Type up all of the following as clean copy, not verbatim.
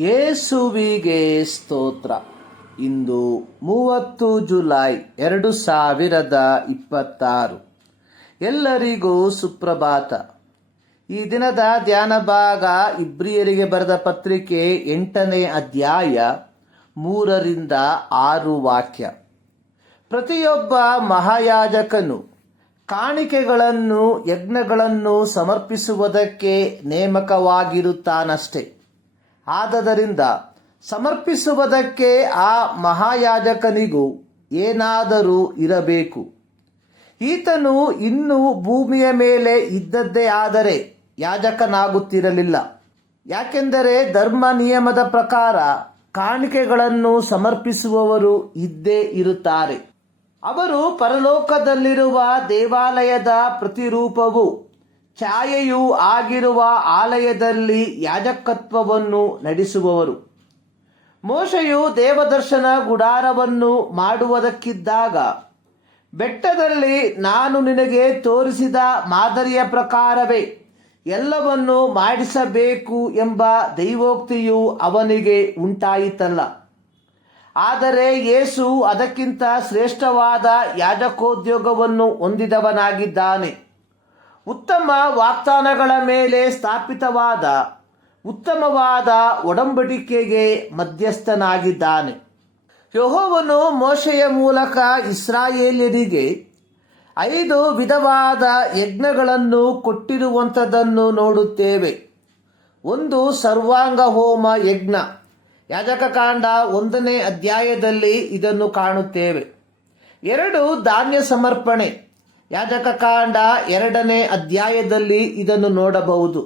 ಯೇಸುವಿಗೆ ಸ್ತೋತ್ರ. ಇಂದು 30 ಜುಲೈ 2026. ಎಲ್ಲರಿಗೂ ಸುಪ್ರಭಾತ. ಈ ದಿನದ ಧ್ಯಾನ ಭಾಗ ಇಬ್ರಿಯರಿಗೆ ಬರೆದ ಪತ್ರಿಕೆ 8ನೇ ಅಧ್ಯಾಯ 3-6 ವಾಕ್ಯ. ಪ್ರತಿಯೊಬ್ಬ ಮಹಾಯಾಜಕನು ಕಾಣಿಕೆಗಳನ್ನು ಯಜ್ಞಗಳನ್ನು ಸಮರ್ಪಿಸುವುದಕ್ಕೆ ನೇಮಕವಾಗಿರುತ್ತಾನಷ್ಟೆ. ಆದದರಿಂದ ಸಮರ್ಪಿಸುವುದಕ್ಕೆ ಆ ಮಹಾಯಾಜಕನಿಗೂ ಏನಾದರೂ ಇರಬೇಕು. ಈತನು ಇನ್ನೂ ಭೂಮಿಯ ಮೇಲೆ ಇದ್ದದ್ದೇ ಆದರೆ ಯಾಜಕನಾಗುತ್ತಿರಲಿಲ್ಲ. ಯಾಕೆಂದರೆ ಧರ್ಮ ನಿಯಮದ ಪ್ರಕಾರ ಕಾಣಿಕೆಗಳನ್ನು ಸಮರ್ಪಿಸುವವರು ಇದ್ದೇ ಇರುತ್ತಾರೆ. ಅವರು ಪರಲೋಕದಲ್ಲಿರುವ ದೇವಾಲಯದ ಪ್ರತಿರೂಪವು ಛಾಯೆಯೂ ಆಗಿರುವ ಆಲಯದಲ್ಲಿ ಯಾಜಕತ್ವವನ್ನು ನಡೆಸುವವರು. ಮೋಶೆಯು ದೇವದರ್ಶನ ಗುಡಾರವನ್ನು ಮಾಡುವುದಕ್ಕಿದ್ದಾಗ ಬೆಟ್ಟದಲ್ಲಿ ನಾನು ನಿನಗೆ ತೋರಿಸಿದ ಮಾದರಿಯ ಪ್ರಕಾರವೇ ಎಲ್ಲವನ್ನು ಮಾಡಿಸಬೇಕು ಎಂಬ ದೈವೋಕ್ತಿಯು ಅವನಿಗೆ ಉಂಟಾಯಿತಲ್ಲ. ಆದರೆ ಯೇಸು ಅದಕ್ಕಿಂತ ಶ್ರೇಷ್ಠವಾದ ಯಾಜಕೋದ್ಯೋಗವನ್ನು ಹೊಂದಿದವನಾಗಿದ್ದಾನೆ. ಉತ್ತಮ ವಾಗ್ದಾನಗಳ ಮೇಲೆ ಸ್ಥಾಪಿತವಾದ ಉತ್ತಮವಾದ ಒಡಂಬಡಿಕೆಗೆ ಮಧ್ಯಸ್ಥನಾಗಿದ್ದಾನೆ. ಯೆಹೋವನು ಮೋಶೆಯ ಮೂಲಕ ಇಸ್ರಾಯೇಲ್ಯರಿಗೆ 5 ವಿಧವಾದ ಯಜ್ಞಗಳನ್ನು ಕೊಟ್ಟಿರುವಂಥದ್ದನ್ನು ನೋಡುತ್ತೇವೆ. 1 ಸರ್ವಾಂಗ ಹೋಮ ಯಜ್ಞ. ಯಾಜಕಕಾಂಡ 1ನೇ ಅಧ್ಯಾಯದಲ್ಲಿ ಇದನ್ನು ಕಾಣುತ್ತೇವೆ. 2 ಧಾನ್ಯ ಸಮರ್ಪಣೆ. ಯಾಜಕಕಾಂಡ 2ನೇ ಅಧ್ಯಾಯದಲ್ಲಿ ಇದನ್ನು ನೋಡಬಹುದು.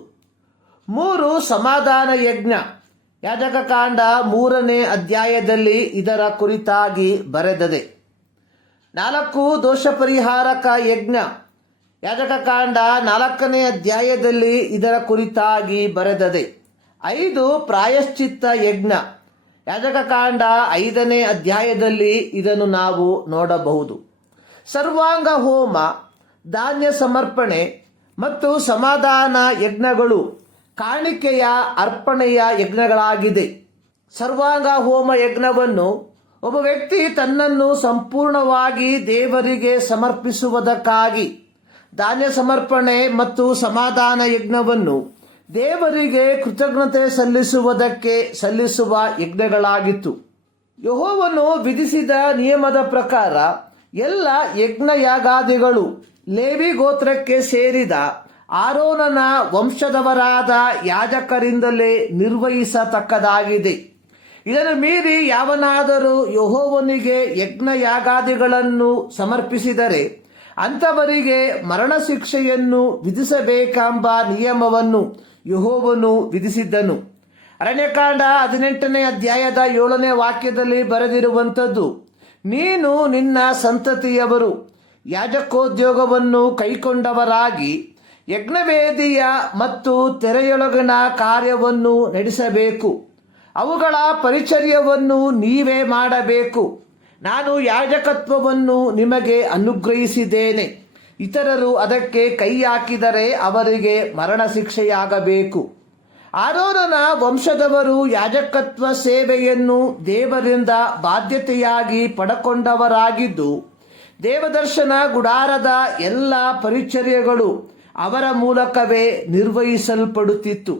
3 ಸಮಾಧಾನ ಯಜ್ಞ. ಯಾಜಕಕಾಂಡ 3ನೇ ಅಧ್ಯಾಯದಲ್ಲಿ ಇದರ ಕುರಿತಾಗಿ ಬರೆದದೆ. 4 ದೋಷ ಪರಿಹಾರಕ ಯಜ್ಞ. ಯಾಜಕಕಾಂಡ 4ನೇ ಅಧ್ಯಾಯದಲ್ಲಿ ಇದರ ಕುರಿತಾಗಿ ಬರೆದದೆ. 5 ಪ್ರಾಯಶ್ಚಿತ್ತ ಯಜ್ಞ. ಯಾಜಕಕಾಂಡ 5ನೇ ಅಧ್ಯಾಯದಲ್ಲಿ ಇದನ್ನು ನಾವು ನೋಡಬಹುದು. ಸರ್ವಾಂಗ ಹೋಮ, ಧಾನ್ಯ ಸಮರ್ಪಣೆ ಮತ್ತು ಸಮಾಧಾನ ಯಜ್ಞಗಳು ಕಾಣಿಕೆಯ ಅರ್ಪಣೆಯ ಯಜ್ಞಗಳಾಗಿದೆ. ಸರ್ವಾಂಗ ಹೋಮ ಯಜ್ಞವನ್ನು ಒಬ್ಬ ವ್ಯಕ್ತಿ ತನ್ನನ್ನು ಸಂಪೂರ್ಣವಾಗಿ ದೇವರಿಗೆ ಸಮರ್ಪಿಸುವುದಕ್ಕಾಗಿ, ಧಾನ್ಯ ಸಮರ್ಪಣೆ ಮತ್ತು ಸಮಾಧಾನ ಯಜ್ಞವನ್ನು ದೇವರಿಗೆ ಕೃತಜ್ಞತೆ ಸಲ್ಲಿಸುವುದಕ್ಕೆ ಸಲ್ಲಿಸುವ ಯಜ್ಞಗಳಾಗಿತ್ತು. ಯೆಹೋವನು ವಿಧಿಸಿದ ನಿಯಮದ ಪ್ರಕಾರ ಎಲ್ಲ ಯಜ್ಞಯಾಗಾದಿಗಳು ಲೇವಿ ಗೋತ್ರಕ್ಕೆ ಸೇರಿದ ಆರೋನನ ವಂಶದವರಾದ ಯಾಜಕರಿಂದಲೇ ನಿರ್ವಹಿಸತಕ್ಕದಾಗಿದೆ. ಇದನ್ನು ಮೀರಿ ಯಾವನಾದರೂ ಯೆಹೋವನಿಗೆ ಯಜ್ಞಯಾಗಾದಿಗಳನ್ನು ಸಮರ್ಪಿಸಿದರೆ ಅಂಥವರಿಗೆ ಮರಣ ಶಿಕ್ಷೆಯನ್ನು ವಿಧಿಸಬೇಕೆಂಬ ನಿಯಮವನ್ನು ಯೆಹೋವನು ವಿಧಿಸಿದ್ದನು. ಅರಣ್ಯಕಾಂಡ 18ನೇ ಅಧ್ಯಾಯದ 7ನೇ ವಾಕ್ಯದಲ್ಲಿ ಬರೆದಿರುವಂಥದ್ದು, ನೀನು ನಿನ್ನ ಸಂತತಿಯವರು ಯಾಜಕೋದ್ಯೋಗವನ್ನು ಕೈಕೊಂಡವರಾಗಿ ಯಜ್ಞವೇದಿಯ ಮತ್ತು ತೆರೆಯೊಳಗಿನ ಕಾರ್ಯವನ್ನು ನಡೆಸಬೇಕು. ಅವುಗಳ ಪರಿಚರ್ಯವನ್ನು ನೀವೇ ಮಾಡಬೇಕು. ನಾನು ಯಾಜಕತ್ವವನ್ನು ನಿಮಗೆ ಅನುಗ್ರಹಿಸಿದ್ದೇನೆ. ಇತರರು ಅದಕ್ಕೆ ಕೈ ಹಾಕಿದರೆ ಅವರಿಗೆ ಮರಣ ಶಿಕ್ಷೆಯಾಗಬೇಕು. ಆರೋನನ ವಂಶದವರು ಯಾಜಕತ್ವ ಸೇವೆಯನ್ನು ದೇವರಿಂದ ಬಾಧ್ಯತೆಯಾಗಿ ಪಡಕೊಂಡವರಾಗಿದ್ದು, ದೇವದರ್ಶನ ಗುಡಾರದ ಎಲ್ಲ ಪರಿಚರ್ಯಗಳು ಅವರ ಮೂಲಕವೇ ನಿರ್ವಹಿಸಲ್ಪಡುತ್ತಿತ್ತು.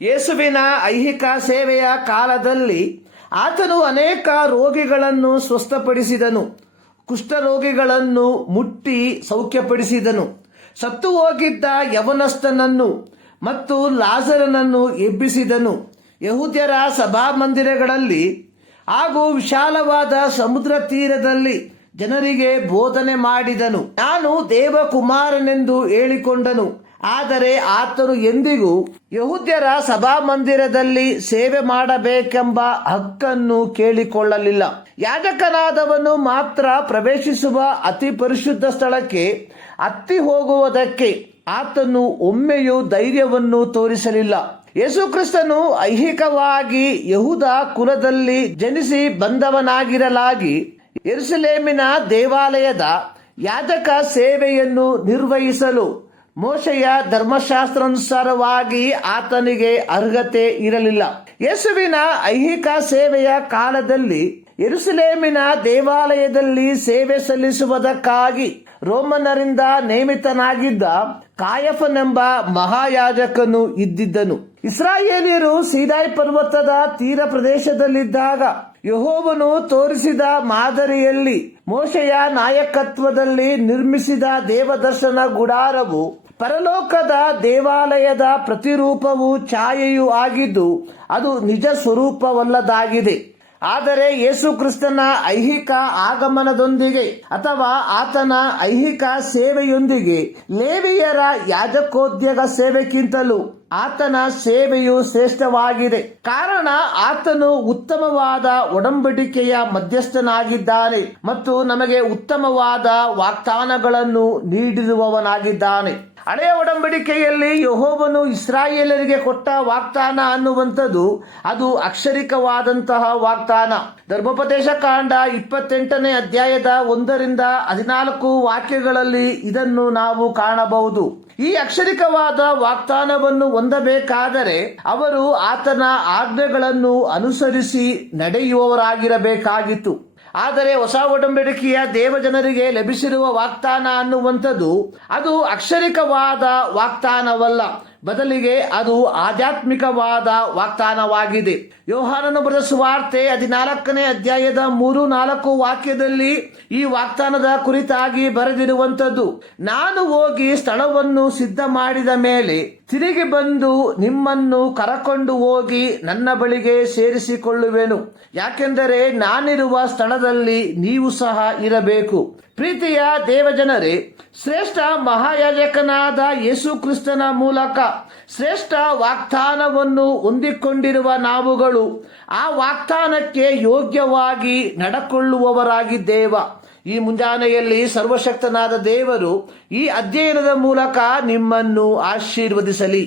ಯೇಸುವಿನ ಐಹಿಕ ಸೇವೆಯ ಕಾಲದಲ್ಲಿ ಆತನು ಅನೇಕ ರೋಗಿಗಳನ್ನು ಸ್ವಸ್ಥಪಡಿಸಿದನು. ಕುಷ್ಠರೋಗಿಗಳನ್ನು ಮುಟ್ಟಿ ಸೌಖ್ಯಪಡಿಸಿದನು. ಸತ್ತು ಹೋಗಿದ್ದ ಯವನಸ್ಥನನ್ನು ಮತ್ತು ಲಾಜರನನ್ನು ಎಬ್ಬಿಸಿದನು. ಯಹೂದ್ಯರ ಸಭಾಮಂದಿರಗಳಲ್ಲಿ ಹಾಗೂ ವಿಶಾಲವಾದ ಸಮುದ್ರ ತೀರದಲ್ಲಿ ಜನರಿಗೆ ಬೋಧನೆ ಮಾಡಿದನು. ನಾನು ದೇವಕುಮಾರನೆಂದು ಹೇಳಿಕೊಂಡನು. ಆದರೆ ಆತನು ಎಂದಿಗೂ ಯಹೂದ್ಯರ ಸಭಾಮಂದಿರದಲ್ಲಿ ಸೇವೆ ಮಾಡಬೇಕೆಂಬ ಹಕ್ಕನ್ನು ಕೇಳಿಕೊಳ್ಳಲಿಲ್ಲ. ಯಾಜಕನಾದವನು ಮಾತ್ರ ಪ್ರವೇಶಿಸುವ ಅತಿ ಪರಿಶುದ್ಧ ಸ್ಥಳಕ್ಕೆ ಹತ್ತಿ ಹೋಗುವುದಕ್ಕೆ ಆತನು ಒಮ್ಮೆಯೂ ಧೈರ್ಯವನ್ನು ತೋರಿಸಲಿಲ್ಲ. ಯೇಸು ಕ್ರಿಸ್ತನು ಐಹಿಕವಾಗಿ ಯಹೂದ ಕುಲದಲ್ಲಿ ಜನಿಸಿ ಬಂದವನಾಗಿರಲಾಗಿ ಯೆರೂಸಲೇಮಿನ ದೇವಾಲಯದ ಯಾಜಕ ಸೇವೆಯನ್ನು ನಿರ್ವಹಿಸಲು ಮೋಶೆಯ ಧರ್ಮಶಾಸ್ತ್ರಾನುಸಾರವಾಗಿ ಆತನಿಗೆ ಅರ್ಹತೆ ಇರಲಿಲ್ಲ. ಯೇಸುವಿನ ಐಹಿಕ ಸೇವೆಯ ಕಾಲದಲ್ಲಿ ಯೆರೂಸಲೇಮಿನ ದೇವಾಲಯದಲ್ಲಿ ಸೇವೆ ಸಲ್ಲಿಸುವುದಕ್ಕಾಗಿ ರೋಮನರಿಂದ ನೇಮಿತನಾಗಿದ್ದ ಕಾಯಫನೆಂಬ ಮಹಾಯಾಜಕನು ಇದ್ದಿದ್ದನು. ಇಸ್ರಾಯೇಲಿಯರು ಸೀನಾಯಿ ಪರ್ವತದ ತೀರ ಪ್ರದೇಶದಲ್ಲಿದ್ದಾಗ ಯೆಹೋವನು ತೋರಿಸಿದ ಮಾದರಿಯಲ್ಲಿ ಮೋಶೆಯ ನಾಯಕತ್ವದಲ್ಲಿ ನಿರ್ಮಿಸಿದ ದೇವದರ್ಶನ ಗುಡಾರವು ಪರಲೋಕದ ದೇವಾಲಯದ ಪ್ರತಿರೂಪವೂ ಛಾಯೆಯೂ ಆಗಿದ್ದು ಅದು ನಿಜ ಸ್ವರೂಪವಲ್ಲದಾಗಿದೆ. ಆದರೆ ಯೇಸು ಕ್ರಿಸ್ತನ ಐಹಿಕ ಆಗಮನದೊಂದಿಗೆ ಅಥವಾ ಆತನ ಐಹಿಕ ಸೇವೆಯೊಂದಿಗೆ ಲೇವಿಯರ ಯಾಜಕೋದ್ಯೋಗ ಸೇವೆಗಿಂತಲೂ ಆತನ ಸೇವೆಯು ಶ್ರೇಷ್ಠವಾಗಿದೆ. ಕಾರಣ ಆತನು ಉತ್ತಮವಾದ ಒಡಂಬಡಿಕೆಯ ಮಧ್ಯಸ್ಥನಾಗಿದ್ದಾನೆ ಮತ್ತು ನಮಗೆ ಉತ್ತಮವಾದ ವಾಗ್ದಾನಗಳನ್ನು ನೀಡಿರುವವನಾಗಿದ್ದಾನೆ. ಹಳೆಯ ಒಡಂಬಡಿಕೆಯಲ್ಲಿ ಯೆಹೋವನು ಇಸ್ರಾಯೇಲರಿಗೆ ಕೊಟ್ಟ ವಾಗ್ದಾನ ಅನ್ನುವಂಥದ್ದು ಅದು ಅಕ್ಷರಿಕವಾದಂತಹ ವಾಗ್ದಾನ. ಧರ್ಮೋಪದೇಶ ಕಾಂಡ 28ನೇ ಅಧ್ಯಾಯದ 1ರಿಂದ 14 ವಾಕ್ಯಗಳಲ್ಲಿ ಇದನ್ನು ನಾವು ಕಾಣಬಹುದು. ಈ ಅಕ್ಷರಿಕವಾದ ವಾಗ್ದಾನವನ್ನು ಹೊಂದಬೇಕಾದರೆ ಅವರು ಆತನ ಆಜ್ಞೆಗಳನ್ನು ಅನುಸರಿಸಿ ನಡೆಯುವವರಾಗಿರಬೇಕಾಗಿತ್ತು. ಆದರೆ ಹೊಸ ಒಡಂಬಡಿಕೆಯ ದೇವಜನರಿಗೆ ಲಭಿಸಿರುವ ವಾಗ್ದಾನ ಅನ್ನುವಂಥದ್ದು ಅದು ಅಕ್ಷರಿಕವಾದ ವಾಗ್ದಾನವಲ್ಲ, ಬದಲಿಗೆ ಅದು ಆಧ್ಯಾತ್ಮಿಕವಾದ ವಾಗ್ದಾನವಾಗಿದೆ. ಯೋಹಾನನು ಬರೆದ ಸುವಾರ್ತೆ 14ನೇ ಅಧ್ಯಾಯದ 3-4 ವಾಕ್ಯದಲ್ಲಿ ಈ ವಾಗ್ದಾನದ ಕುರಿತಾಗಿ ಬರೆದಿರುವಂಥದ್ದು, ನಾನು ಹೋಗಿ ಸ್ಥಳವನ್ನು ಸಿದ್ಧ ಮಾಡಿದ ಮೇಲೆ ತಿರುಗಿ ಬಂದು ನಿಮ್ಮನ್ನು ಕರಕೊಂಡು ಹೋಗಿ ನನ್ನ ಬಳಿಗೆ ಸೇರಿಸಿಕೊಳ್ಳುವೆನು, ಯಾಕೆಂದರೆ ನಾನಿರುವ ಸ್ಥಳದಲ್ಲಿ ನೀವು ಸಹ ಇರಬೇಕು. ಪ್ರೀತಿಯ ದೇವಜನರೇ, ಶ್ರೇಷ್ಠ ಮಹಾಯಾಜಕನಾದ ಯೇಸು ಕ್ರಿಸ್ತನ ಮೂಲಕ ಶ್ರೇಷ್ಠ ವಾಗ್ದಾನವನ್ನು ಹೊಂದಿಕೊಂಡಿರುವ ನಾವುಗಳು ಆ ವಾಗ್ದಾನಕ್ಕೆ ಯೋಗ್ಯವಾಗಿ ನಡ್ಕೊಳ್ಳುವವರಾಗಿದ್ದೇವ. ಈ ಮುಂಜಾನೆಯಲ್ಲಿ ಸರ್ವಶಕ್ತನಾದ ದೇವರು ಈ ಅಧ್ಯಯನದ ಮೂಲಕ ನಿಮ್ಮನ್ನು ಆಶೀರ್ವದಿಸಲಿ.